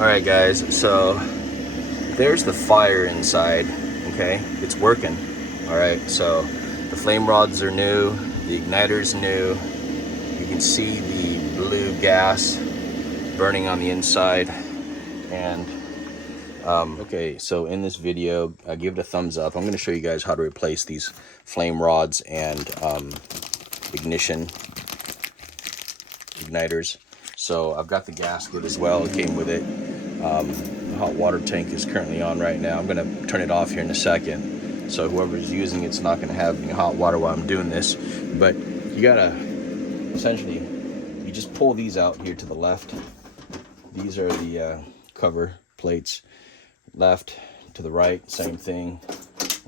Alright guys, so there's the fire inside, okay? It's working. Alright, so the flame rods are new, the igniter's new. You can see the blue gas burning on the inside. And okay, so in this video, give it a thumbs up. I'm going to show you guys how to replace these flame rods and igniters. So I've got the gasket as well. It came with it. The hot water tank is currently on right now. I'm going to turn it off here in a second. So whoever's using it's not going to have any hot water while I'm doing this. But you got to essentially, you just pull these out here to the left. These are the cover plates. Left to the right, same thing.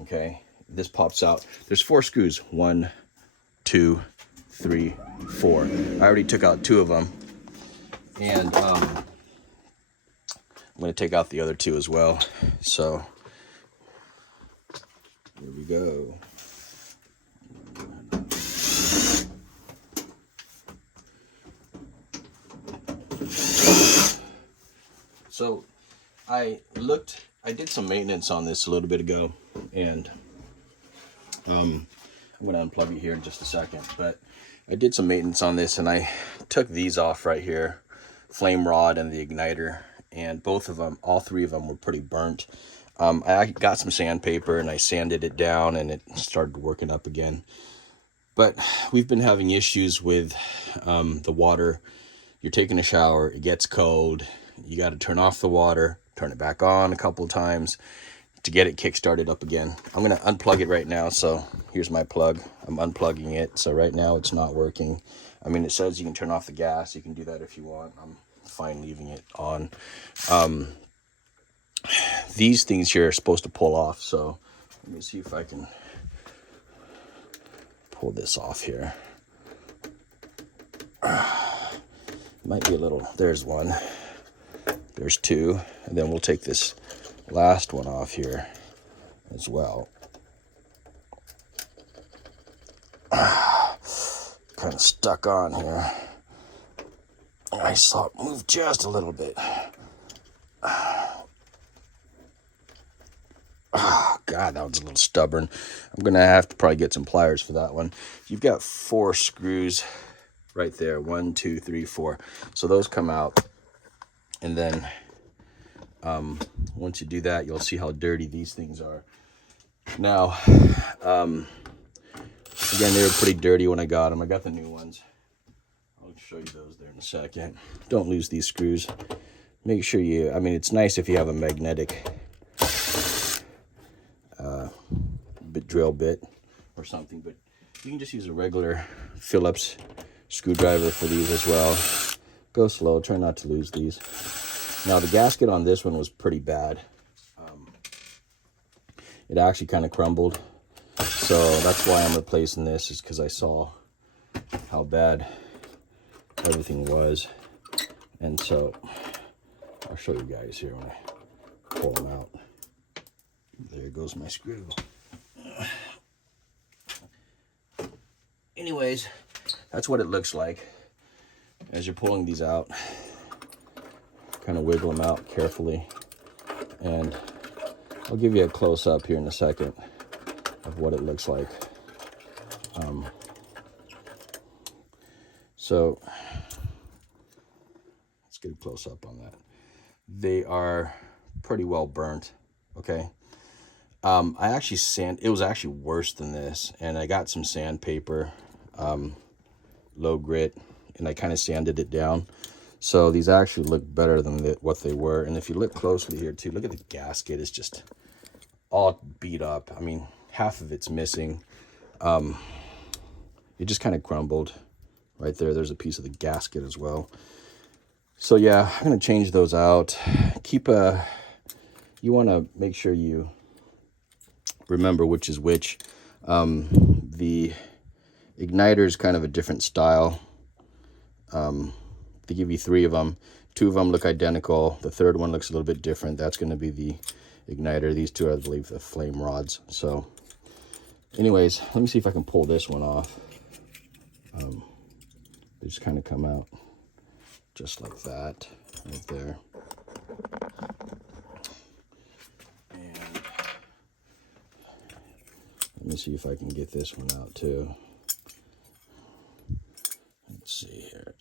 Okay, this pops out. There's 4 screws. 1, 2, 3, 4. I already took out 2 of them. And I'm going to take out the other 2 as well. So here we go. So I did some maintenance on this a little bit ago, and I'm going to unplug it here in just a second. But I did some maintenance on this, and I took these off right here. Flame rod and the igniter, and both of them, all 3 of them were pretty burnt. I got some sandpaper and I sanded it down and it started working up again. But we've been having issues with the water. You're taking a shower, it gets cold, you got to turn off the water, turn it back on a couple of times to get it kick started up again. I'm going to unplug it right now. So here's my plug. I'm unplugging it. So right now it's not working. I mean, it says you can turn off the gas. You can do that if you want. I'm fine leaving it on. These things here are supposed to pull off. So let me see if I can pull this off here. Might be a little, there's 1. There's 2. And then we'll take this last one off here as well. Kind of stuck on here. I saw it move just a little bit. Oh, God, that was a little stubborn. I'm going to have to probably get some pliers for that one. You've got 4 screws right there. 1, 2, 3, 4. So those come out. And then once you do that, you'll see how dirty these things are. Now, again, they were pretty dirty when I got them. I got the new ones. I'll show you those there in a second. Don't lose these screws. Make sure you, I mean, it's nice if you have a magnetic drill bit or something, but you can just use a regular Phillips screwdriver for these as well. Go slow, try not to lose these. Now the gasket on this one was pretty bad. It actually kind of crumbled. So that's why I'm replacing this, is because I saw how bad everything was. And so I'll show you guys here when I pull them out. There goes my screw. Anyways, that's what it looks like as you're pulling these out. Kind of wiggle them out carefully, and I'll give you a close-up here in a second of what it looks like. So let's get a close-up on that. They are pretty well burnt. Okay, I actually it was actually worse than this, and I got some sandpaper, low grit, and I kind of sanded it down. So these actually look better than what they were. And if you look closely here too, look at the gasket. It's just all beat up. I mean, half of it's missing. It just kind of crumbled right there. There's a piece of the gasket as well. So yeah, I'm going to change those out. You want to make sure you remember which is which. The igniter is kind of a different style. They give you 3 of them. 2 of them look identical. The 3rd one looks a little bit different. That's going to be the igniter. These 2 are, I believe, the flame rods. So anyways, let me see if I can pull this one off. They just kind of come out just like that right there. me see if I can get this one out too. Let's see here.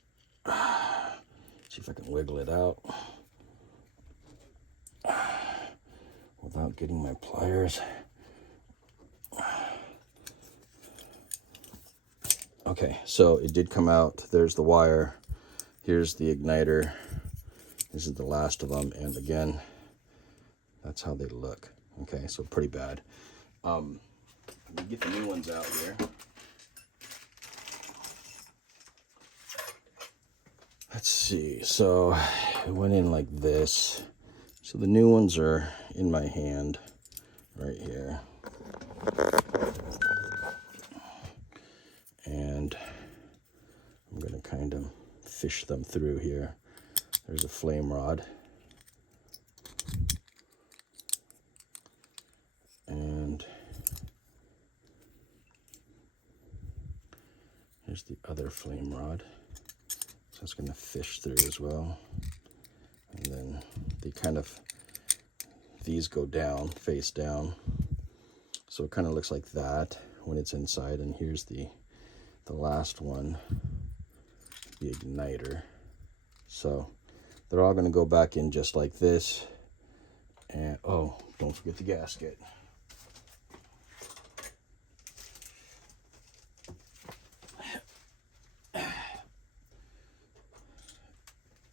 See if I can wiggle it out without getting my pliers. Okay, so it did come out. There's the wire. Here's the igniter. This is the last of them. And again, that's how they look. Okay, so pretty bad. Let me get the new ones out here. Let's see. So it went in like this. So the new ones are in my hand right here. And I'm going to kind of fish them through here. There's a flame rod. And here's the other flame rod. So it's going to fish through as well. And then they kind of, these go down, face down. So it kind of looks like that when it's inside. And here's the last one, the igniter. So they're all going to go back in just like this. And oh, don't forget the gasket.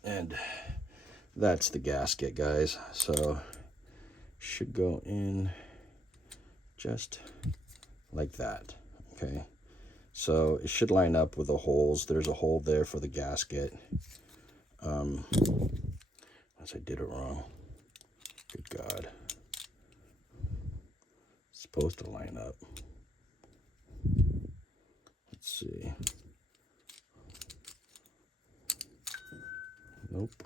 And that's the gasket, guys. So should go in just like that. Okay, so it should line up with the holes. There's a hole there for the gasket. Unless I did it wrong. Good God. It's supposed to line up. Let's see. Nope.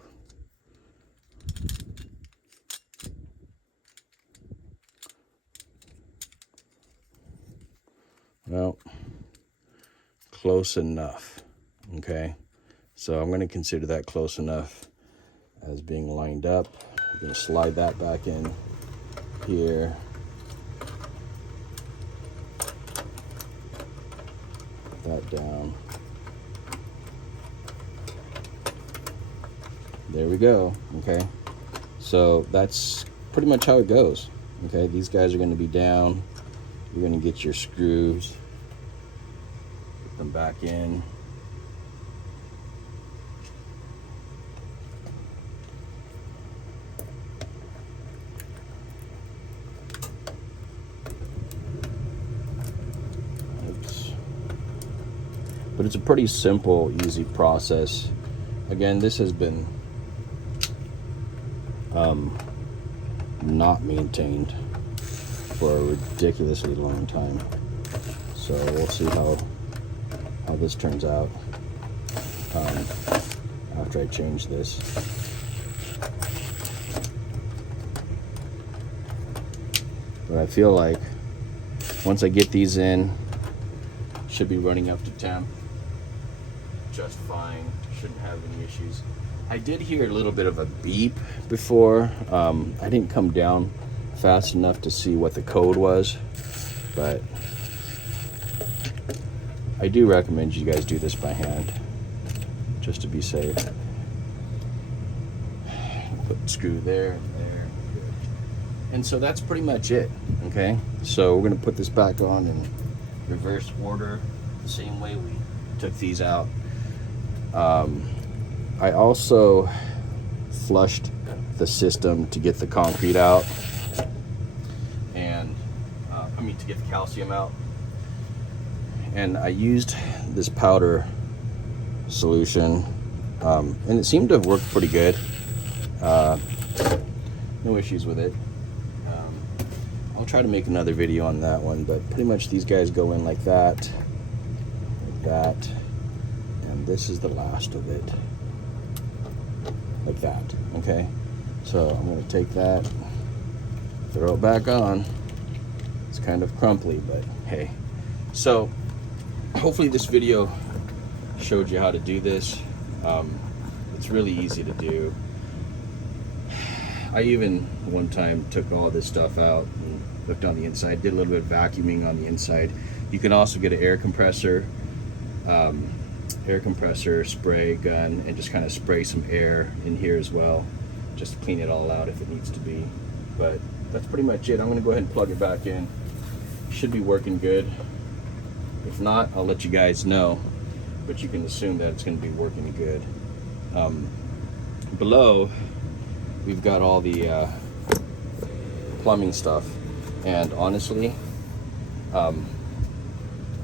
Well, close enough. Okay, so I'm going to consider that close enough as being lined up. I'm going to slide that back in here. Put that down. There we go. Okay, so that's pretty much how it goes. Okay, these guys are going to be down. You're going to get your screws, put them back in. Oops. But it's a pretty simple, easy process. Again, this has been not maintained for a ridiculously long time, so we'll see how this turns out after I change this. But I feel like once I get these in, should be running up to temp just fine. Shouldn't have any issues. I did hear a little bit of a beep before. I didn't come down fast enough to see what the code was, but I do recommend you guys do this by hand just to be safe. Put the screw there and there. And so that's pretty much it. Okay, so we're gonna put this back on in reverse order, the same way we took these out. I also flushed the system to get the concrete out, and to get the calcium out. And I used this powder solution, and it seemed to have worked pretty good. No issues with it. I'll try to make another video on that one, but pretty much these guys go in like that, and this is the last of it. Like that. Okay, so I'm going to take that, throw it back on. It's kind of crumply, but hey. So hopefully this video showed you how to do this. It's really easy to do. I even one time took all this stuff out and looked on the inside, did a little bit of vacuuming on the inside. You can also get an air compressor spray gun and just kind of spray some air in here as well, just to clean it all out if it needs to be. But that's pretty much it. I'm going to go ahead and plug it back in. Should be working good. If not, I'll let you guys know, but you can assume that it's going to be working good. Below, we've got all the plumbing stuff, and honestly, I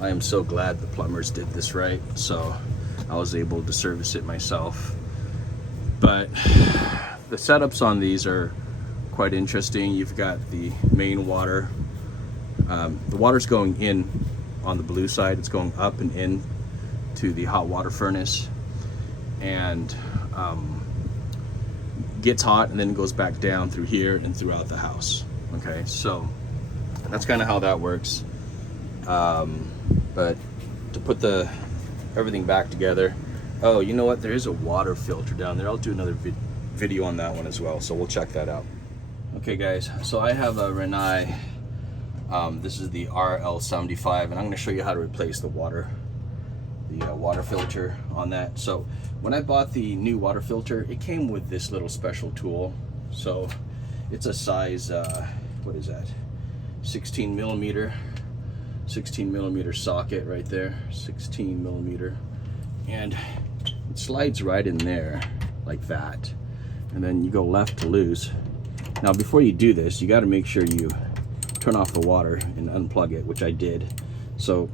am so glad the plumbers did this right, so I was able to service it myself. But the setups on these are quite interesting. You've got the main water. The water's going in on the blue side. It's going up and in to the hot water furnace, and gets hot and then goes back down through here and throughout the house. Okay, so that's kind of how that works. But to put everything back together, oh, you know what, there is a water filter down there. I'll do another video on that one as well, so we'll check that out. Okay guys, so I have a RINNAI, this is the RL75, and I'm going to show you how to replace the water filter on that. So when I bought the new water filter, it came with this little special tool. So it's a size, what is that, 16 millimeter socket right there, 16 millimeter, and it slides right in there like that, and then you go left to loose. Now before you do this, you got to make sure you turn off the water and unplug it, which I did. So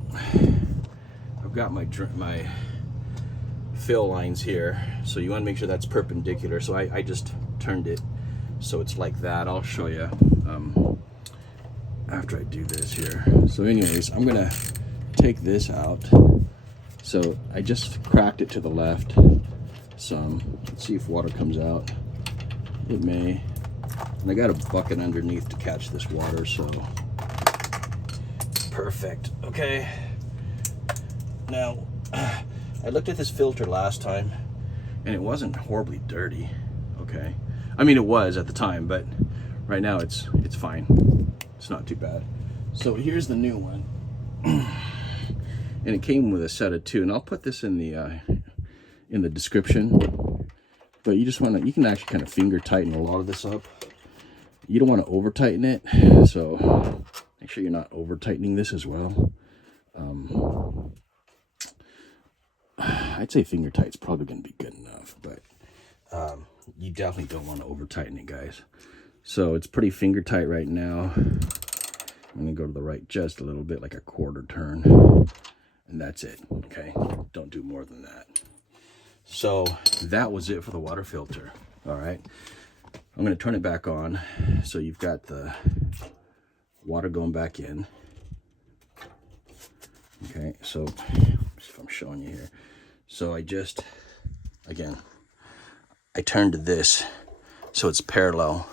I've got my fill lines here, so you want to make sure that's perpendicular. So I just turned it so it's like that. I'll show you after I do this here. So anyways, I'm gonna take this out. So I just cracked it to the left some. Let's see if water comes out. It may. And I got a bucket underneath to catch this water, so perfect. Okay, now I looked at this filter last time and it wasn't horribly dirty. Okay, I mean it was at the time, but right now it's fine. It's not too bad. So here's the new one, and it came with a set of two, and I'll put this in the description. But you just want to, you can actually kind of finger tighten a lot of this up. You don't want to over tighten it, so make sure you're not over tightening this as well. I'd say finger tight's probably going to be good enough, but you definitely don't want to over tighten it, guys. So it's pretty finger tight right now. I'm going to go to the right just a little bit, like a quarter turn, and that's it. Okay, don't do more than that. So that was it for the water filter. All right, I'm going to turn it back on. So you've got the water going back in. Okay, so if I'm showing you here. So I just, again, I turned this so it's parallel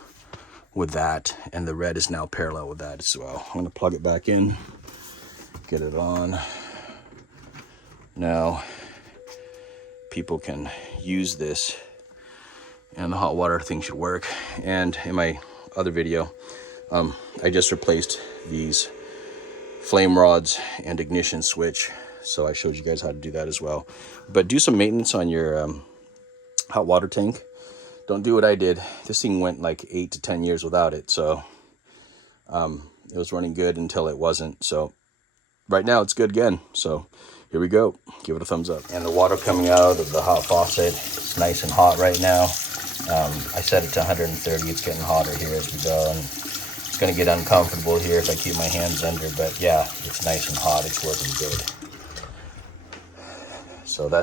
with that, and the red is now parallel with that as well. I'm going to plug it back in, get it on. Now people can use this, and the hot water thing should work. And in my other video, I just replaced these flame rods and ignition switch, so I showed you guys how to do that as well. But do some maintenance on your hot water tank. Don't do what I did. This thing went like 8 to 10 years without it, so it was running good until it wasn't. So right now it's good again. So here we go. Give it a thumbs up. And the water coming out of the hot faucet, it's nice and hot right now. I set it to 130. It's getting hotter here as we go, and it's going to get uncomfortable here if I keep my hands under, but yeah, it's nice and hot. It's working good. So that's